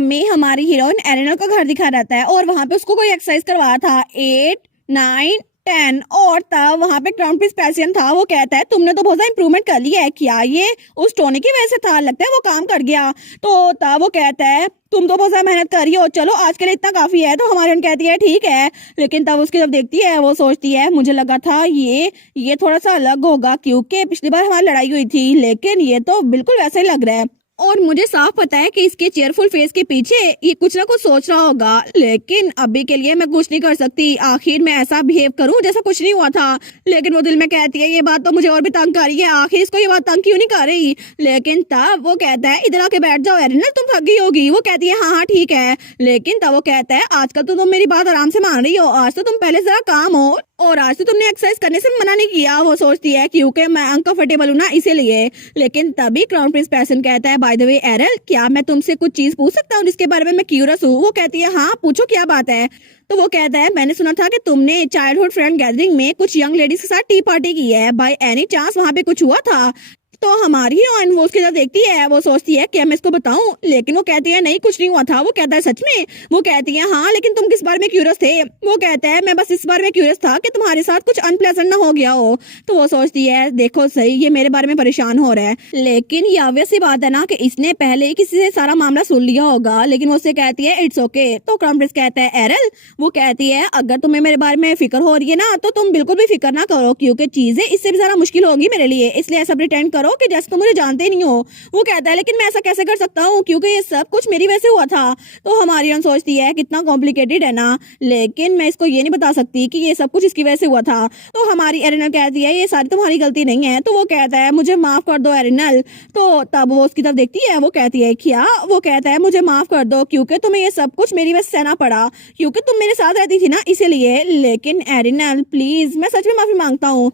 हमें हमारी हीरोइन एरिनल का घर दिखा रहता है और वहाँ पे उसको कोई एक्सरसाइज करवा था 8, 9, 10 और तब वहाँ पे क्राउन प्रिंस पैसियन था। वो कहता है तुमने तो बहुत ज्यादा इंप्रूवमेंट कर लिया है, क्या ये उस टोनी की वजह से था? लगता है वो काम कर गया। तो तब वो कहता है तुम तो बहुत ज्यादा मेहनत कर रही हो, चलो आज के लिए इतना काफी है। तो हमारी कहती है ठीक है, लेकिन तब उसकी जब देखती है वो सोचती है मुझे लगा था ये थोड़ा सा अलग होगा क्योंकि पिछली बार हमारी लड़ाई हुई थी, लेकिन ये तो बिल्कुल वैसा ही लग रहा है और मुझे साफ पता है कि इसके चेयरफुल फेस के पीछे ये कुछ ना कुछ सोच रहा होगा, लेकिन अभी के लिए मैं कुछ नहीं कर सकती। आखिर मैं ऐसा बिहेव करूं जैसा कुछ नहीं हुआ था। लेकिन वो दिल में कहती है ये बात तो मुझे और भी तंग कर रही है, आखिर इसको ये बात तंग क्यों नहीं कर रही। लेकिन तब वो कहता है इधर आके बैठ जाओ एरिनल, तुम थक गई होगी। वो कहती है हाँ हाँ ठीक है। लेकिन तब वो कहता है आजकल तो तुम मेरी बात आराम से मान रही हो, आज तो तुम पहले जरा काम हो और आज तो तुमने एक्सरसाइज करने से मना नहीं किया। वो सोचती है क्योंकि मैं अनकंफर्टेबल हूं ना इसीलिए। लेकिन तभी क्राउन प्रिंस पैसन कहता है बाय द वे एरल, क्या मैं तुमसे कुछ चीज पूछ सकता हूँ जिसके बारे में मैं क्यूरियस हूँ? वो कहती है हाँ पूछो क्या बात है। तो वो कहता है मैंने सुना था कि तुमने चाइल्डहुड फ्रेंड गैदरिंग में कुछ यंग लेडीज के साथ टी पार्टी की है, बाय एनी चांस वहाँ पे कुछ हुआ था? तो हमारी हीरोइन वो उसकी तरफ देखती है, वो सोचती है क्या मैं इसको बताऊं, लेकिन वो कहती है नहीं कुछ नहीं हुआ था। वो कहता है सच में? वो कहती है हाँ, लेकिन तुम किस बारे में क्यूरियस थे? वो कहता है मैं बस इस बारे में क्यूरियस था कि तुम्हारे साथ कुछ अनप्लेजेंट ना हो गया हो। तो वो सोचती है देखो सही ये मेरे बारे में परेशान हो रहा है, लेकिन ये ऑब्वियस सी बात है ना कि इसने पहले ही किसी से सारा मामला सुन लिया होगा। लेकिन वो उससे कहती है इट्स ओके। तो क्राउन प्रिंस कहता है एरल, वो कहती है अगर तुम्हें मेरे बारे में फिक्र हो रही है ना तो तुम बिल्कुल भी फिक्र ना करो क्योंकि चीजें इससे भी ज्यादा मुश्किल होगी मेरे लिए, इसलिए ऐसा प्रिटेंड करो कि जैसे तुम मुझे जानते नहीं हो। वो कहता है लेकिन मैं ऐसा कैसे कर सकता हूँ क्योंकि ये सब कुछ मेरी वजह से हुआ था। तो हमारी हीरोइन सोचती है कितना कॉम्प्लिकेटेड है ना, लेकिन मैं इसको ये नहीं बता सकती कि ये सब कुछ इसकी वजह से हुआ था। तो हमारी एरिनल कहती है ये सारी तुम्हारी गलती नहीं है। तो वो कहता है मुझे माफ कर दो एरिनल। तो तब वो उसकी तरफ देखती है, वो कहती है क्या? वो कहता है मुझे माफ कर दो क्योंकि तुम्हें ये सब कुछ मेरी वजह से सहना पड़ा क्योंकि तुम मेरे साथ रहती थी ना इसीलिए। लेकिन एरिनल प्लीज मैं सच में माफी मांगता हूँ।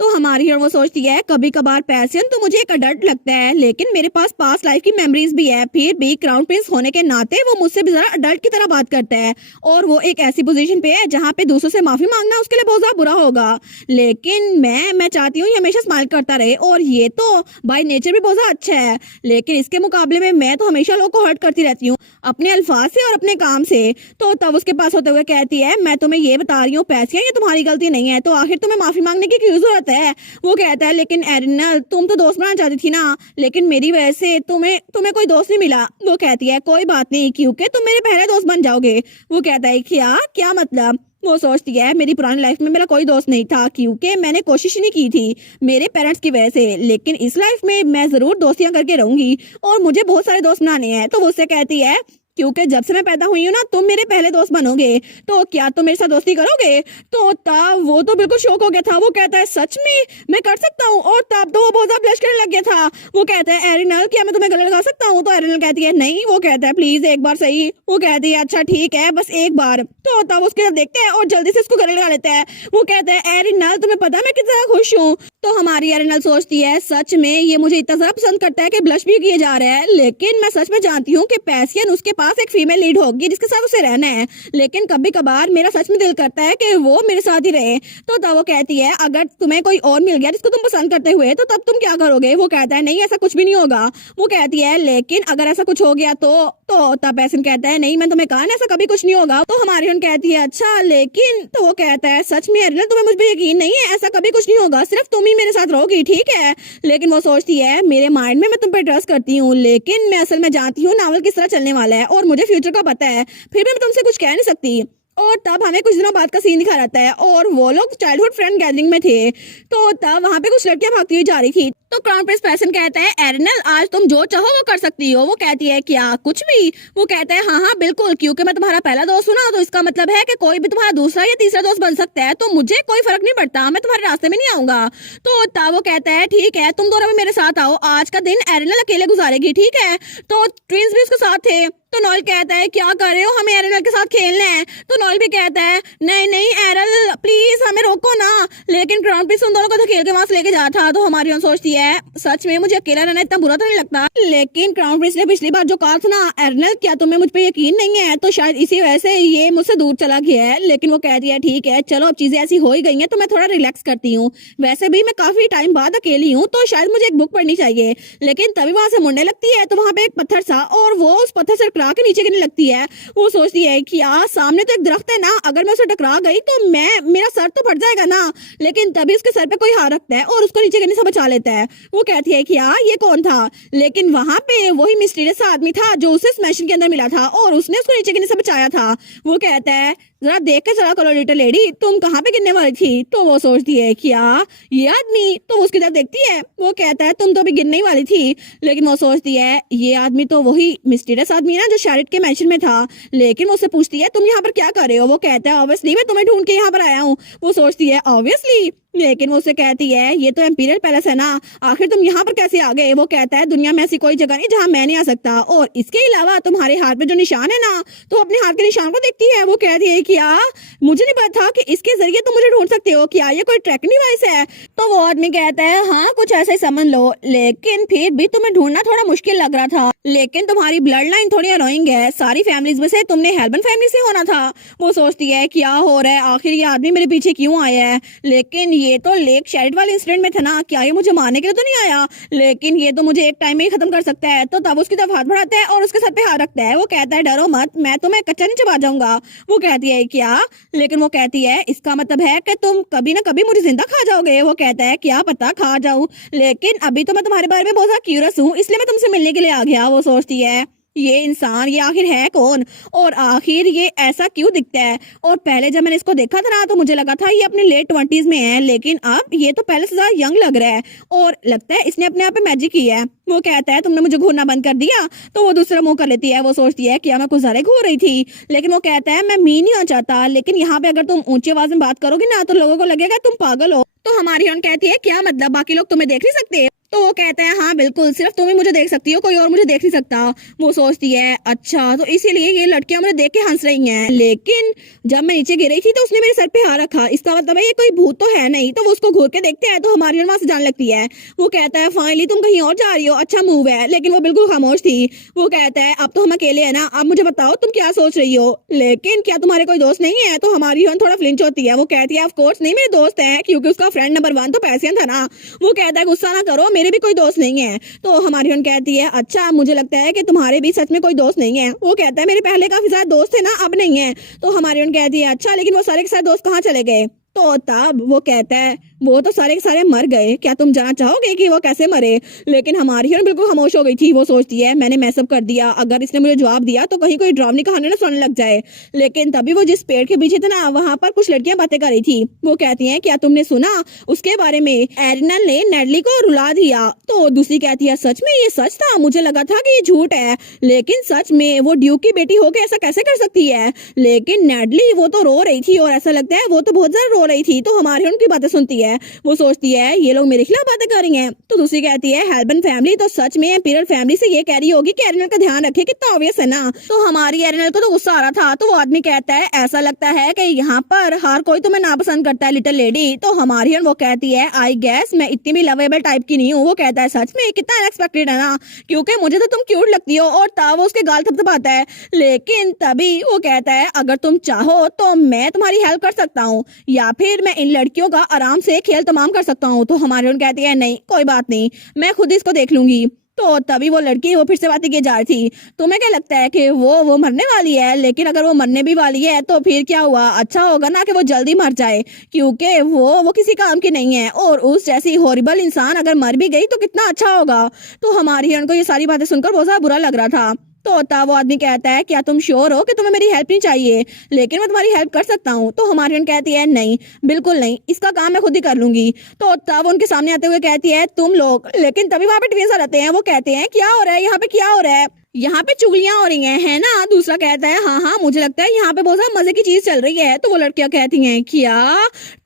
तो हमारी हीरो वो सोचती है कभी कभार पैशन तो मुझे एक अडल्ट लगता है, लेकिन मेरे पास पास्ट लाइफ की मेमोरीज भी है। फिर भी क्राउन प्रिंस होने के नाते वो मुझसे भी जरा अडल्ट की तरह बात करता है और वो एक ऐसी पोजीशन पे है जहाँ पे दूसरों से माफी मांगना उसके लिए बहुत ज्यादा बुरा होगा। लेकिन मैं चाहती हूँ ये हमेशा स्माइल करता रहे और ये तो बाय नेचर भी बहुत ज्यादा अच्छा है, लेकिन इसके मुकाबले में मैं तो हमेशा लोगों को हर्ट करती रहती हूँ अपने अल्फाज से और अपने काम से। तो तब उसके पास होते हुए कहती है मैं तुम्हें ये बता रही हूँ पैसिया ये तुम्हारी गलती नहीं है, तो आखिर तुम्हें माफी मांगने की क्यों जरूरत है? वो कहता है लेकिन एरिनल तुम तो दोस्त बनाना चाहती थी ना, लेकिन मेरी वजह से तुम्हें कोई दोस्त नहीं मिला। वो कहती है कोई बात नहीं क्योंकि तुम मेरे पहले दोस्त बन जाओगे। वो कहता है क्या मतलब? वो सोचती है मेरी पुरानी लाइफ में मेरा कोई दोस्त नहीं था क्योंकि मैंने कोशिश ही नहीं की थी मेरे पेरेंट्स की वजह से, लेकिन इस लाइफ में मैं जरूर दोस्तियां करके रहूंगी और मुझे बहुत सारे दोस्त बनाने हैं। तो वो उससे कहती है क्योंकि जब से मैं पैदा हुई हूँ ना तुम मेरे पहले दोस्त बनोगे, तो क्या तुम मेरे साथ दोस्ती करोगे? तो तब वो तो बिल्कुल शौक हो गया था। वो कहता है सच में मैं कर सकता हूँ? और तब तो वो बहुत ज्यादा ब्लश करने लग गया था। वो कहता है एरिनल क्या मैं तुम्हें गले लगा सकता हूँ? तो एरिनल कहती है नहीं। वो कहता है प्लीज एक बार सही। वो कहती है अच्छा ठीक है बस एक बार। तो तब उसके साथ देखते हैं और जल्दी से उसको गले लगा लेता है। वो कहता है एरिनल तुम्हें पता है मैं कितना खुश हूँ? तो हमारी एरिनल सोचती है सच में ये मुझे इतना ज्यादा पसंद करता है कि ब्लश भी किए जा रहा है, लेकिन मैं सच में जानती हूँ कि पैसियन उसके पास एक फीमेल लीड होगी जिसके साथ उसे रहना है, लेकिन कभी कभार मेरा सच में दिल करता है कि वो मेरे साथ ही रहे। तो तब वो कहती है अगर तुम्हें कोई और मिल गया जिसको तुम पसंद करते हुए तो तब तुम क्या करोगे? वो कहता है नहीं ऐसा कुछ भी नहीं होगा। वो कहती है लेकिन अगर ऐसा कुछ हो गया तो तब पैसन कहता है नहीं मैं तुम्हें कहा ना ऐसा कभी कुछ नहीं होगा। तो हमारी उन कहती है अच्छा लेकिन, तो वो कहता है सच में एरिनल तुम्हें मुझ पर यकीन नहीं है? ऐसा कभी कुछ नहीं होगा, सिर्फ तुम ही मेरे साथ रहोगी ठीक है। लेकिन वो सोचती है मेरे माइंड में मैं तुम पे ट्रस्ट करती हूँ, लेकिन मैं असल में जानती हूँ नावल किस तरह चलने वाला है और मुझे फ्यूचर का पता है, फिर भी मैं तुमसे कुछ कह नहीं सकती। और तब हमें कुछ दिनों बाद का सीन दिखा रहता है और वो लोग चाइल्डहुड फ्रेंड गैदरिंग में थे। तो तब वहाँ पे कुछ लड़कियां भागती हुई जा रही थी। तो क्राउन प्रिंस पैसन कहता है एरिनल आज तुम जो चाहो वो कर सकती हो। वो कहती है क्या कुछ भी? वो कहता है हाँ बिल्कुल क्योंकि मैं तुम्हारा पहला दोस्त हूँ ना, तो इसका मतलब है कि कोई भी तुम्हारा दूसरा या तीसरा दोस्त बन सकता है, तो मुझे कोई फर्क नहीं पड़ता, मैं तुम्हारे रास्ते में नहीं आऊंगा। तो तब वो कहता है ठीक है तुम दोनों भी मेरे साथ आओ, आज का दिन एरिनल अकेले गुजारेगी ठीक है। तो ट्विंस भी उसके साथ थे। तो नॉयल कहता है क्या कर रहे हो, हमें एरिनल के साथ खेलना है। तो नॉयल भी कहता है नहीं एरिनल प्लीज हमें रोको ना, लेकिन क्राउन प्रिंस उन दोनों को तो खेल के वहां से लेके जा था। तो हमारी सोचती है सच में मुझे अकेला रहना इतना बुरा तो नहीं लगता, लेकिन क्राउन प्रिंस ने पिछली बार जो कहा था ना एरिनल क्या तुम्हें मुझ पे यकीन नहीं है, तो शायद इसी वजह से ये मुझसे दूर चला गया है। लेकिन वो कहती है ठीक है चलो अब चीजें ऐसी हो ही गई हैं तो मैं थोड़ा रिलैक्स करती हूँ, वैसे भी मैं काफी टाइम बाद अकेली हूँ तो शायद मुझे एक बुक पढ़नी चाहिए। लेकिन तभी वहां से मुड़ने लगती है तो वहां पे एक पत्थर था और वो उस पत्थर से टकरा के नीचे गिरने लगती है। वो सोचती है कि यार सामने तो एक दरख्त है ना, अगर मैं उसे टकरा गई तो मेरा सर तो फट जाएगा ना। लेकिन तभी उसके सर पे कोई हाथ रखता है और उसको नीचे गिरने से बचा लेता है। वो कहती है कि यार ये कौन था, लेकिन वहां पे वही मिस्टीरियस आदमी था जो उसे इस मशीन के अंदर मिला था और उसने उसको नीचे गिरने से बचाया था। वो कहता है जरा देख के चला करो लिटिल लेडी, तुम कहाँ पे गिरने वाली थी। तो वो सोचती है कि यार ये आदमी, तो वो उसकी तरफ देखती है। वो कहता है तुम तो अभी गिरने ही वाली थी। लेकिन वो सोचती है ये आदमी तो वही मिस्टीरियस आदमी है ना जो शैरिट के मैंशन में था। लेकिन वो उससे पूछती है तुम यहाँ पर क्या कर रहे हो। वो कहता है ऑब्वियसली मैं तुम्हें ढूंढ के यहाँ पर आया हूँ। वो सोचती है ऑब्वियसली, लेकिन वो उससे कहती है ये तो एम्पीरियल पैलेस है ना, आखिर तुम यहाँ पर कैसे आ गए। वो कहता है दुनिया में ऐसी कोई जगह नहीं जहाँ मैं नहीं आ सकता, और इसके अलावा तुम्हारे हाथ पे जो निशान है ना, तो अपने हाथ के निशान को देखती है। वो कहती है कि यार मुझे नहीं पता था कि इसके जरिए तुम मुझे ढूंढ सकते हो, क्या ये कोई ट्रैकिंग डिवाइस है। तो वो आदमी कहता है हाँ कुछ ऐसा ही समझ लो, लेकिन फिर भी तुम्हें ढूंढना थोड़ा मुश्किल लग रहा था, लेकिन तुम्हारी ब्लड लाइन थोड़ी अनोइंग है, सारी फैमिलीज में से तुमने हेल्बन फैमिली से होना था। वो सोचती है क्या हो रहा है, आखिर ये आदमी मेरे पीछे क्यों आया है। लेकिन ये तो लेक शैरिट वाले इंसिडेंट में था ना, क्या ये मुझे मारने के लिए तो नहीं आया, लेकिन ये तो मुझे एक टाइम में ही खत्म कर सकता है। तो तब उसकी तरफ हाथ बढ़ाता है और उसके सर पे हाथ रखता है। वो कहता है डरो मत, मैं तुम्हें कच्चा नहीं चबा जाऊंगा। वो कहती है क्या, लेकिन वो कहती है इसका मतलब है कि तुम कभी ना कभी मुझे जिंदा खा जाओगे। वो कहता है क्या पता खा जाऊं, लेकिन अभी तो मैं तुम्हारे बारे में बहुत ज्यादा क्यूरियस हूँ, इसलिए मैं तुमसे मिलने के लिए आ गया। वो सोचती है ये इंसान ये आखिर है कौन, और आखिर ये ऐसा क्यों दिखता है। और पहले जब मैंने इसको देखा था ना तो मुझे लगा था ये अपने लेट 20s में है, लेकिन अब ये तो पहले से ज्यादा यंग लग रहा है और लगता है इसने अपने आप पे मैजिक किया है। वो कहता है तुमने मुझे घूरना बंद कर दिया। तो वो दूसरा मुंह कर लेती है। वो सोचती है क्या मैं कुछ ज्यादा घूर रही थी, लेकिन वो कहता है मैं मीन नहीं होना चाहता, लेकिन यहाँ पे अगर तुम ऊंची आवाज में बात करोगी ना तो लोगों को लगेगा तुम पागल हो। तो हमारी हिरन कहती है क्या मतलब बाकी लोग तुम्हें देख नहीं सकते। तो वो कहता है हाँ बिल्कुल, सिर्फ तुम ही मुझे देख सकती हो, कोई और मुझे देख नहीं सकता। वो सोचती है अच्छा तो इसीलिए ये लड़कियां मुझे देख के हंस रही हैं, लेकिन जब मैं नीचे गिर रही थी तो उसने मेरे सर पे हाथ रखा, इसका मतलब है ये कोई भूत तो है नहीं। तो वो उसको घूर के देखते हैं तो हमारी वहां से जाने लगती है। वो कहता है फाइनली तुम कहीं और जा रही हो, अच्छा मूव है। लेकिन वो बिल्कुल खामोश थी। वो कहता है अब तो हम अकेले है ना, अब मुझे बताओ तुम क्या सोच रही हो, लेकिन क्या तुम्हारे कोई दोस्त नहीं है। तो हमारी थोड़ा फ्लिंच होती है। वो कहती है ऑफ कोर्स नहीं मेरे दोस्त है, क्योंकि उसका फ्रेंड नंबर 1 तो पैसियन था ना। वो कहता है गुस्सा ना करो, मेरे भी कोई दोस्त नहीं है। तो हमारी कहती है अच्छा मुझे लगता है कि तुम्हारे भी सच में कोई दोस्त नहीं है। वो कहता है मेरे पहले काफी सारे दोस्त थे ना, अब नहीं है। तो हमारी कहती है अच्छा लेकिन वो सारे के सारे दोस्त कहाँ चले गए। तो तब वो कहता है वो तो सारे के सारे मर गए, क्या तुम जानना चाहोगे कि वो कैसे मरे। लेकिन हमारी हिरन बिल्कुल खामोश हो गई थी। वो सोचती है मैंने मैसअप कर दिया, अगर इसने मुझे जवाब दिया तो कहीं कोई ड्रावनी कहानी ना सुनने लग जाए। लेकिन तभी वो जिस पेड़ के पीछे थे ना वहां पर कुछ लड़कियां बातें कर रही थी। वो कहती है क्या तुमने सुना उसके बारे में, एरिनल ने नेडली को रुला दिया। तो दूसरी कहती है सच में ये सच था, मुझे लगा था कि ये झूठ है, लेकिन सच में वो ड्यूक की बेटी होकर ऐसा कैसे कर सकती है। लेकिन नेडली वो तो रो रही थी और ऐसा लगता है वो तो बहुत ज्यादा रो रही थी। तो हमारी उनकी बातें सुनती है। वो सोचती है ये लोग मेरे खिलाफ बातें कर रही हैं। तो दूसरी कहती है हेल्बन फैमिली तो सच में एम्पीरियल फैमिली से ये कह रही होगी कि एरिनल का ध्यान रखे, कितना ऑब्वियस है ना। तो हमारी एरिनल को तो गुस्सा आ रहा था। तो वो आदमी कहता है ऐसा लगता है कि यहाँ पर हर कोई तुम्हें नापसंद करता है लिटिल लेडी। तो हमारी वो कहती है आई गेस मैं इतनी भी लवेबल टाइप की नहीं हूँ। वो कहता है सच में कितना अनएक्सपेक्टेड है ना, क्योंकि मुझे तो तुम क्यूट लगती हो। और तब वो उसके गाल थपथपाता है। लेकिन तभी वो कहता है अगर तुम चाहो तो मैं तुम्हारी हेल्प कर सकता हूँ, या फिर मैं इन लड़कियों का आराम से खेल तमाम कर सकता हूँ। तो हमारी उन कहती है नहीं कोई बात नहीं, मैं खुद इसको देख लूंगी। तो तभी वो लड़की वो फिर से बातें किए जा रही थी। तुम्हें क्या लगता है कि वो मरने वाली है, लेकिन अगर वो मरने भी वाली है तो फिर क्या हुआ, अच्छा होगा ना कि वो जल्दी मर जाए, क्योंकि वो किसी काम की नहीं है। और उस जैसी हॉरिबल इंसान अगर मर भी गई तो कितना अच्छा होगा। तो हमारी उनको ये सारी बातें सुनकर बहुत ज्यादा बुरा लग रहा था। तो तब वो आदमी कहता है क्या तुम श्योर हो कि तुम्हें मेरी हेल्प नहीं चाहिए, लेकिन मैं तुम्हारी हेल्प कर सकता हूँ। तो हमारी बहन कहती है नहीं बिल्कुल नहीं, इसका काम मैं खुद ही कर लूंगी। तो तब उनके सामने आते हुए कहती है तुम लोग, लेकिन तभी वहां पे ट्विंस आ जाते हैं। वो कहते हैं क्या हो रहा है यहाँ पे, क्या हो रहा है, यहाँ पे चुगलियां हो रही हैं है ना। दूसरा कहता है हाँ हाँ मुझे लगता है यहाँ पे बहुत ज्यादा मजे की चीज चल रही है। तो वो लड़कियां कहती हैं क्या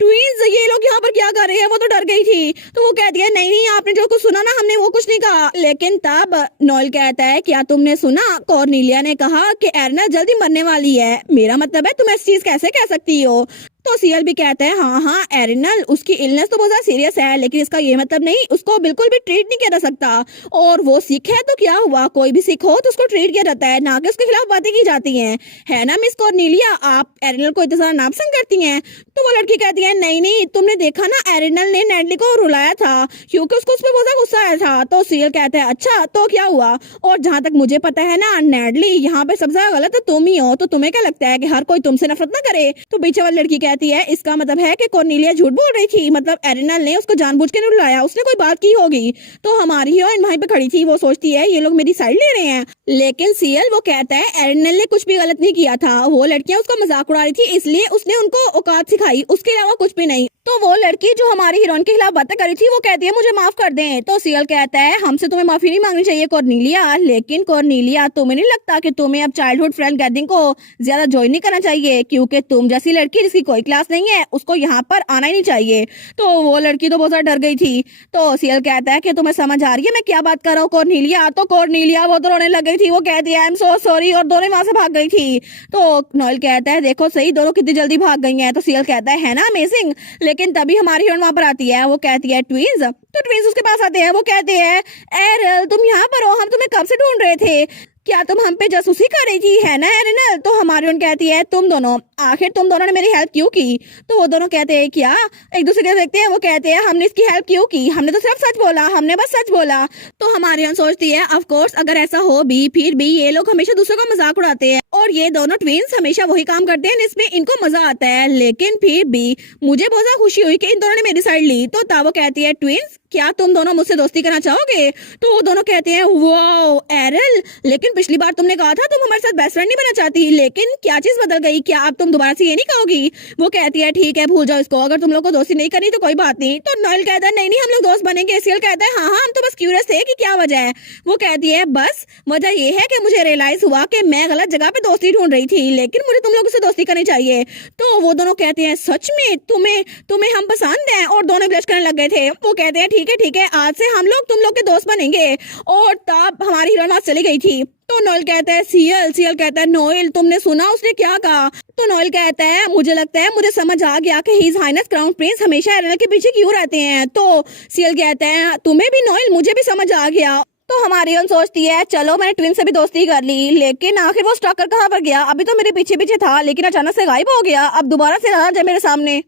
ट्विंस ये लोग यहाँ पर क्या कर रहे हैं, वो तो डर गई थी। तो वो कहती है नहीं नहीं आपने जो कुछ सुना ना हमने वो कुछ नहीं कहा। लेकिन तब नॉयल कहता है क्या तुमने सुना कॉर्नेलिया ने कहा कि एरिनल जल्दी मरने वाली है, मेरा मतलब है तुम ऐसी चीज कैसे कह सकती हो। तो सीएल भी कहता है हाँ एरिनल उसकी इलनेस तो बहुत ज्यादा सीरियस है, लेकिन इसका ये मतलब नहीं उसको बिल्कुल भी ट्रीट नहीं किया जा सकता। और वो सिख है तो क्या हुआ, कोई भी सिख हो तो उसको ट्रीट किया जाता है, ना कि उसके खिलाफ बातें की जाती हैं, है ना मिस कॉर्नेलिया, आप एरिनल को इतना सारा नापसंद करती हैं। तो वो लड़की कहती है नहीं नहीं तुमने देखा ना एरिनल ने नेडली को रुलाया था क्योंकि उसको उस पर बहुत ज्यादा गुस्सा आया था। था। तो सीरियल कहता है अच्छा तो क्या हुआ, और जहाँ तक मुझे पता है ना नेडली, यहाँ पे सबसे ज्यादा गलत तो तुम ही हो। तो तुम्हें क्या लगता है कि हर कोई तुमसे नफरत ना करे? तो पीछे वाली लड़की कहती है इसका मतलब है कि कॉर्नेलिया झूठ बोल रही थी, मतलब एरिनल ने उसको जानबूझ के नहीं बुलाया, उसने कोई बात की होगी। तो हमारी हीरोइन वहीं पे खड़ी थी, वो सोचती है ये लोग मेरी साइड ले रहे हैं। लेकिन सीरियल वो कहता है एरिनल ने कुछ भी गलत नहीं किया था, वो लड़कियां उसका मजाक उड़ा रही थी इसलिए उसने उनको औकात सिखाई, उसके अलावा कुछ भी नहीं। तो वो लड़की जो हमारी हीरोइन के खिलाफ बातें करी थी वो कहती है मुझे माफ कर दें। तो सीरियल कहता है हमसे तुम्हें माफी नहीं मांगनी चाहिए कॉर्नेलिया, लेकिन कॉर्नेलिया तुम्हें नहीं लगता कि तुम्हें अब चाइल्डहुड फ्रेंड गैदरिंग को ज्यादा ज्वाइन नहीं करना चाहिए, क्योंकि तुम जैसी लड़की जिसकी कोई क्लास नहीं है उसको यहाँ पर आना ही नहीं चाहिए। तो वो लड़की तो बहुत ज्यादा डर गई थी। तो सीरियल कहता है कि तुम्हें समझ आ रही है मैं क्या बात कर रहा हूँ कॉर्नेलिया? तो कॉर्नेलिया वो तो रोने लग गई थी, वो कहती है आई एम सो सॉरी, और दोनों वहां से भाग गई थी। तो नोएल कहता है देखो सही दोनों कितनी जल्दी भाग गई हैं। तो सीरियल कहता है ना अमेजिंग। लेकिन तभी हमारी हीरोइन वहां पर आती है, वो कहती है ट्विंस। तो ट्विंस उसके पास आते हैं, वो कहते हैं एरियल तुम यहाँ पर हो, हम तुम्हें कब से ढूंढ रहे थे, क्या तुम हम पे जासूसी कर रही थी है ना एरिनल? तो हमारी हीरोइन कहती है तुम दोनों, आखिर तुम दोनों ने मेरी हेल्प क्यों की? तो वो दोनों कहते हैं क्या, एक दूसरे के देखते हैं, वो कहते हैं हमने इसकी हेल्प क्यों की, हमने तो सिर्फ सच बोला, हमने बस सच बोला। तो हमारी हीरोइन सोचती है ऑफ कोर्स अगर ऐसा हो भी फिर भी ये लोग हमेशा दूसरों का मजाक उड़ाते हैं और ये दोनों ट्विंस हमेशा वही काम करते हैं जिसमें इनको मजा आता है, लेकिन फिर भी मुझे बहुत ज्यादा खुशी हुई कि इन दोनों ने मेरी साइड ली। तो तावो कहती है ट्विंस क्या तुम दोनों मुझसे दोस्ती करना चाहोगे? तो वो दोनों कहते हैं वाओ एरिल, लेकिन पिछली बार तुमने कहा था तुम हमारे साथ बेस्ट फ्रेंड नहीं बनना चाहती, लेकिन क्या चीज बदल गई, क्या अब तुम दोबारा से ये नहीं कहोगी? वो कहती है ठीक है भूल जाओ इसको, अगर तुम लोग को दोस्ती नहीं करनी तो कोई बात नहीं। तो नोएल कहता है नहीं नहीं हम लोग दोस्त बनेंगे। सीरियल कहता है हाँ हाँ हम तो बस क्यूरियस थे कि क्या वजह है। वो कहती है बस वजह ये है कि मुझे रियलाइज हुआ कि मैं गलत जगह पे दोस्ती ढूंढ रही थी, लेकिन मुझे तुम लोगों से दोस्ती करनी चाहिए। तो वो दोनों कहते हैं सच में तुम्हें तुम्हें हम पसंद हैं, और दोनों ब्लश करने लग गए थे। वो कहते हैं ठीक है आज से हम लोग तुम लोग के दोस्त बनेंगे, और तब हमारी हीरोइन वहां चली गई थी। तो नोएल कहता है सीरियल कहता है नोएल तुमने सुना उसने क्या कहा? तो नोएल कहता है मुझे लगता है मुझे समझ आ गया कि हिज हाइनेस क्राउन प्रिंस हमेशा एरिनल के पीछे क्यों रहते हैं। तो सीरियल कहता है तुम्हें भी नोएल, मुझे भी समझ आ गया। तो हमारी हीरोइन सोचती है चलो मैंने ट्विन से भी दोस्ती कर ली, लेकिन आखिर वो स्टॉकर कहाँ पर गया? अभी तो मेरे पीछे पीछे था लेकिन अचानक से गायब हो गया, अब दोबारा से आ जाए मेरे सामने।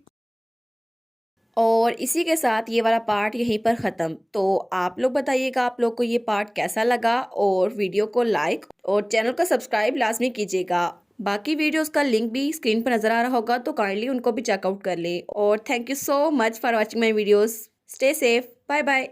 और इसी के साथ ये वाला पार्ट यहीं पर ख़त्म। तो आप लोग बताइएगा आप लोग को ये पार्ट कैसा लगा, और वीडियो को लाइक और चैनल को सब्सक्राइब लाजमी कीजिएगा। बाकी वीडियोस का लिंक भी स्क्रीन पर नज़र आ रहा होगा तो काइंडली उनको भी चेकआउट कर लें। और thank you so much for watching my videos. Stay safe, bye bye.